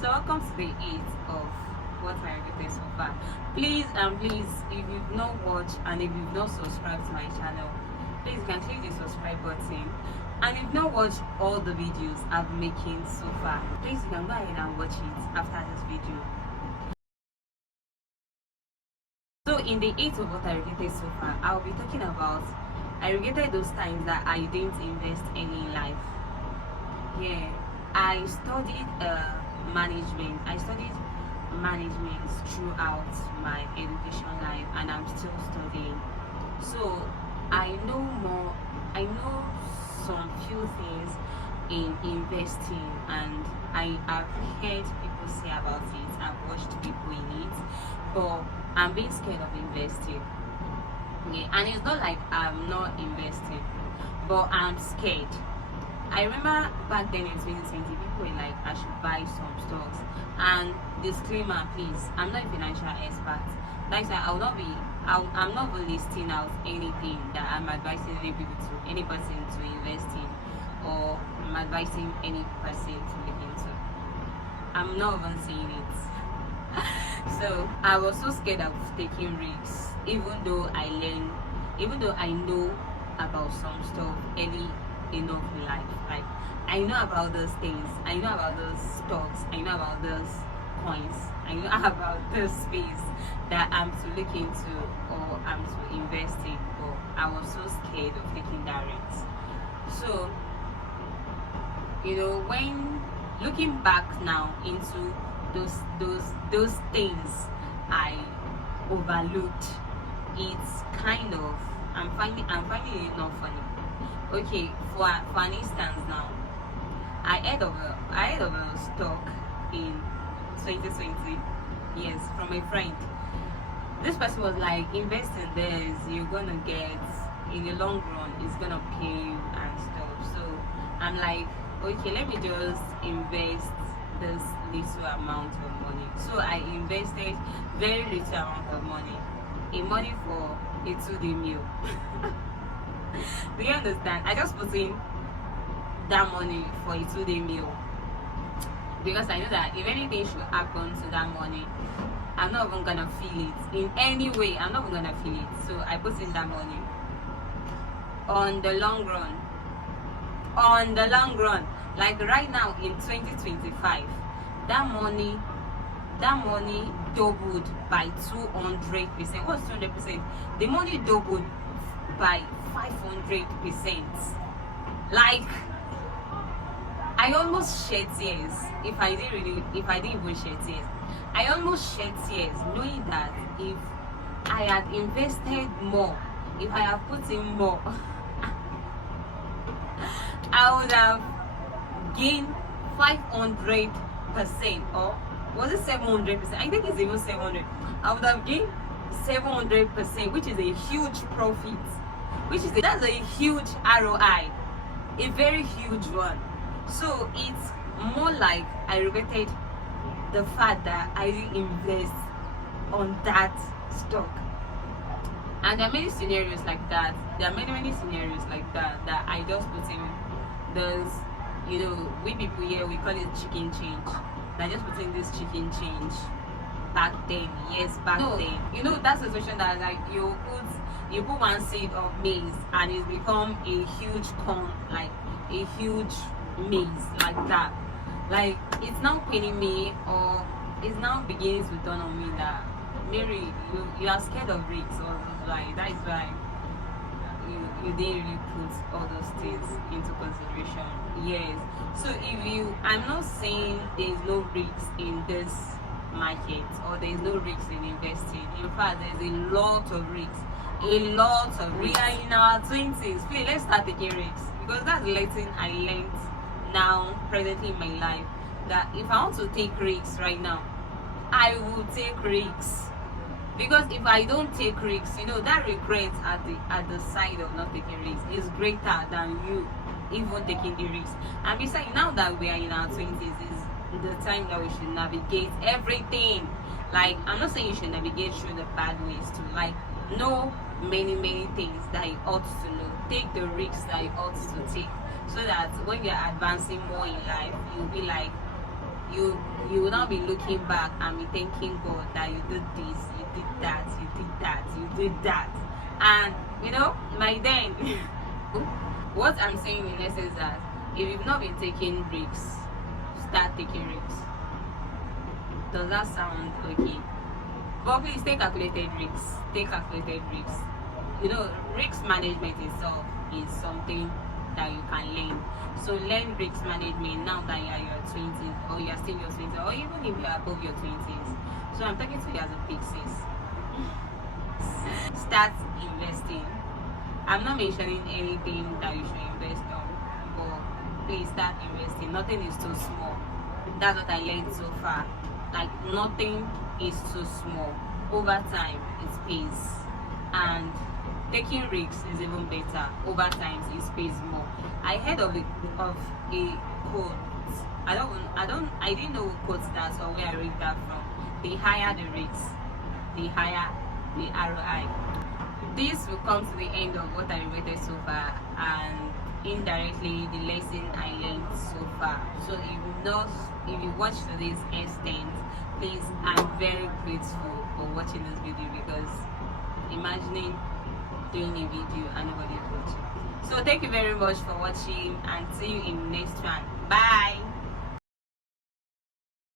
So welcome to the 8th of what I regretted so far. Please and please, if you've not watched and if you've not subscribed to my channel, please you can click the subscribe button. And if you've not watched all the videos I've been making so far, please you can go ahead and watch it after this video. So in the 8th of what I regretted so far, I'll be talking about I regretted those times that I didn't invest any in life. Yeah, I studied management. I studied management throughout my education life, and I'm still studying. So I know more. I know some few things in investing, and I have heard people say about it. I've watched people in it, but I'm being scared of investing. Yeah, and it's not like I'm not investing, but I'm scared. I remember back then in 2020, people were like, I should buy some stocks. And disclaimer, please, I'm not a financial expert. Like I said, I'm not even listing out anything that I'm advising any person to invest in, or I'm advising any person to look into. I'm not even saying it. So I was so scared of taking risks, even though I know about some stuff early enough in life. Like I know about those things, I know about those stocks, I know about those coins, I know about this space that I'm to look into or I'm to invest in, but I was so scared of taking that risk. So when looking back now into those things I overlooked, it's kind of I'm finding it not funny. Okay, for an instance now, I heard of a stock in 2020. Yes, from a friend. This person was like, invest in this, you're gonna get in the long run, it's gonna pay you and stuff. So I'm like, okay, let me just invest this little amount of money. So I invested very little amount of money. Money for a 2-day meal. Do you understand? I just put in that money for a 2-day meal because I know that if anything should happen to that money, I'm not even gonna feel it in any way. I'm not even gonna feel it. So I put in that money. On the long run, like right now in 2025, that money doubled by 200%. What's 200%? The money doubled by 500%. Like I almost shed tears. If I didn't even shed tears, I almost shed tears knowing that if I had invested more, if I had put in more, I would have gained 500%, or was it 700%? I think it's even 700. I would have gained 700%, which is a huge profit. That's a huge ROI, a very huge one. So it's more like I regretted the fact that I didn't invest on that stock. And there are many scenarios like that. There are many scenarios like that that I just put in those, we people here, we call it chicken change. I just put in this chicken change back then, then. That situation that like you put one seed of maize and it's become a huge corn, like a huge maize like that. Like it's now paining me, or it's now beginning to dawn on me that Mary, you are scared of risks, or like that is why you didn't really put all those things into consideration. Yes. So I'm not saying there is no risks in this market, or there is no risks in investing. In fact, there's a lot of risks. We are in our 20s. Please, let's start taking risks, because that's the lesson I learned now presently in my life, that if I want to take risks right now, I will take risks. Because if I don't take risks, that regret at the side of not taking risks is greater than you even taking the risks. And besides, now that we are in our 20s, is the time that we should navigate everything. Like, I'm not saying you should navigate through the bad ways to like know many things that you ought to know. Take the risks that you ought to take, so that when you're advancing more in life, you'll be like, you will not be looking back and be thanking God that you did this, you did that, you did that, you did that. And you know, by then what I'm saying in essence is that if you've not been taking risks, start taking risks. Does that sound okay? But please take calculated risks. Take calculated risks. You know, risk management itself is something that you can learn. So learn risk management now that you are in your 20s, or you are still in your 20s, or even if you are above your 20s. So I'm talking to you as a big sis. Start investing. I'm not mentioning anything that you should invest on, but please start investing. Nothing is too small. That's what I learned so far. Like, nothing is too small. Over time, it pays. And taking risks is even better. Over time, it pays more. I heard of a quote. I didn't know what quote that's or where I read that from. The higher the risks, the higher the ROI. This will come to the end of what I related so far, and indirectly the lesson I learned so far. So if you watch to this extent, please, I'm very grateful for watching this video, because imagining doing a video and nobody is watching. So thank you very much for watching, and see you in the next one. Bye.